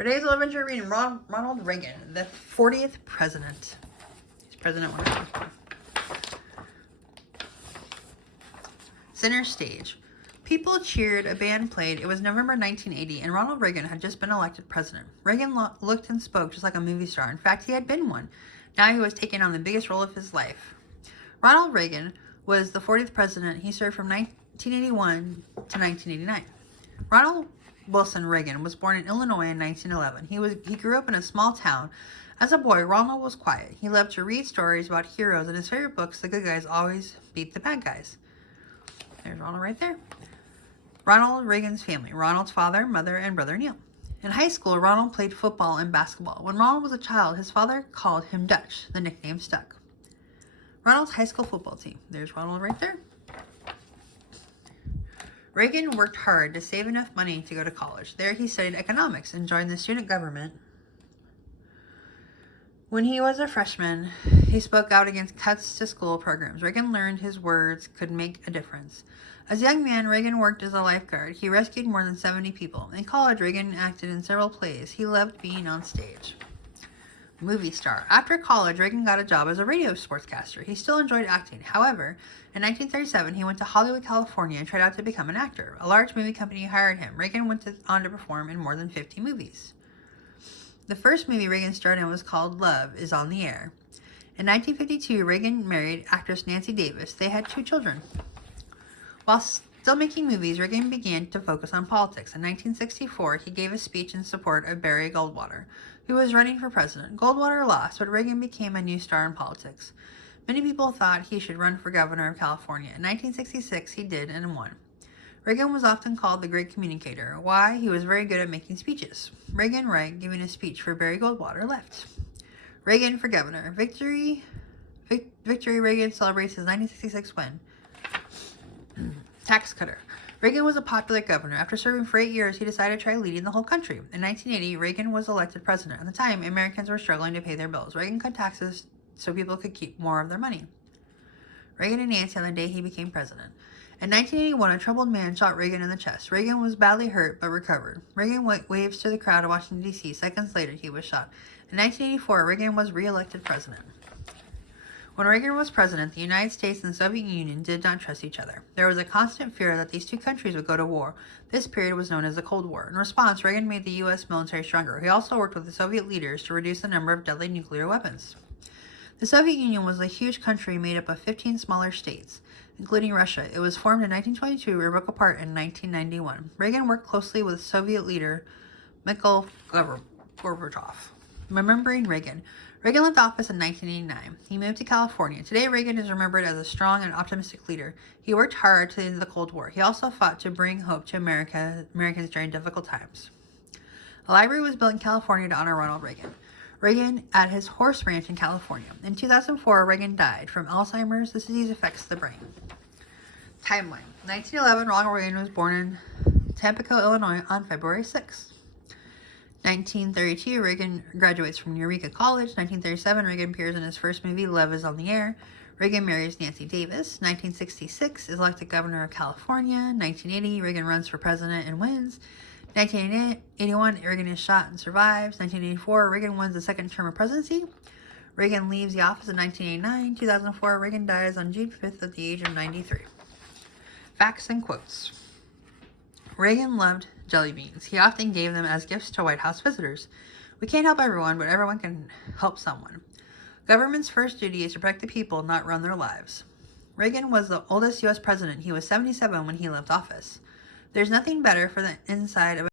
For today's little adventure, reading Ronald Reagan, the 40th president. He's president when I was born. Center stage. People cheered, a band played. It was November 1980, and Ronald Reagan had just been elected president. Reagan looked and spoke just like a movie star. In fact, he had been one. Now he was taking on the biggest role of his life. Ronald Reagan was the 40th president. He served from 1981 to 1989. Ronald Wilson Reagan was born in Illinois in 1911. He grew up in a small town. As a boy, Ronald was quiet. He loved to read stories about heroes, and his favorite books, The Good Guys Always Beat the Bad Guys. There's Ronald right there. Ronald Reagan's family. Ronald's father, mother, and brother Neil. In high school, Ronald played football and basketball. When Ronald was a child, his father called him Dutch. The nickname stuck. Ronald's high school football team. There's Ronald right there. Reagan worked hard to save enough money to go to college. There he studied economics and joined the student government. When he was a freshman, he spoke out against cuts to school programs. Reagan learned his words could make a difference. As a young man, Reagan worked as a lifeguard. He rescued more than 70 people. In college, Reagan acted in several plays. He loved being on stage. Movie star. After college, Reagan got a job as a radio sportscaster. He still enjoyed acting. However, in 1937, he went to Hollywood, California and tried out to become an actor. A large movie company hired him. Reagan went on to perform in more than 50 movies. The first movie Reagan starred in was called Love Is on the Air. In 1952, Reagan married actress Nancy Davis. They had 2 children. While still making movies, Reagan began to focus on politics. In 1964, he gave a speech in support of Barry Goldwater, who was running for president. Goldwater lost, but Reagan became a new star in politics. Many people thought he should run for governor of California. In 1966, he did and won. Reagan was often called the great communicator. Why? He was very good at making speeches. Reagan Wright, giving a speech for Barry Goldwater, left. Reagan for governor. Victory Reagan celebrates his 1966 win. Tax cutter. Reagan was a popular governor. After serving for 8 years, he decided to try leading the whole country. In 1980, Reagan was elected president. At the time, Americans were struggling to pay their bills. Reagan cut taxes so people could keep more of their money. Reagan and Nancy on the day he became president. In 1981, a troubled man shot Reagan in the chest. Reagan was badly hurt, but recovered. Reagan waves to the crowd of Washington, D.C. Seconds later, he was shot. In 1984, Reagan was re-elected president. When Reagan was president, the United States and the Soviet Union did not trust each other. There was a constant fear that these 2 countries would go to war. This period was known as the Cold War. In response, Reagan made the U.S. military stronger. He also worked with the Soviet leaders to reduce the number of deadly nuclear weapons. The Soviet Union was a huge country made up of 15 smaller states, including Russia. It was formed in 1922 and broke apart in 1991. Reagan worked closely with Soviet leader Mikhail Gorbachev. Remembering Reagan. Reagan left office in 1989. He moved to California. Today, Reagan is remembered as a strong and optimistic leader. He worked hard to end the Cold War. He also fought to bring hope to Americans during difficult times. A library was built in California to honor Ronald Reagan. Reagan at his horse ranch in California. In 2004, Reagan died from Alzheimer's. This disease affects the brain. Timeline. 1911, Ronald Reagan was born in Tampico, Illinois on February 6th. 1932, Reagan graduates from Eureka College. 1937, Reagan appears in his first movie, Love Is on the Air. Reagan marries Nancy Davis. 1966, is elected governor of California. 1980, Reagan runs for president and wins. 1981, Reagan is shot and survives. 1984, Reagan wins the 2nd term of presidency. Reagan leaves the office in 1989. 2004, Reagan dies on June 5th at the age of 93. Facts and quotes. Reagan loved jelly beans. He often gave them as gifts to White House visitors. We can't help everyone, but everyone can help someone. Government's first duty is to protect the people, not run their lives. Reagan was the oldest U.S. president. He was 77 when he left office. There's nothing better for the inside of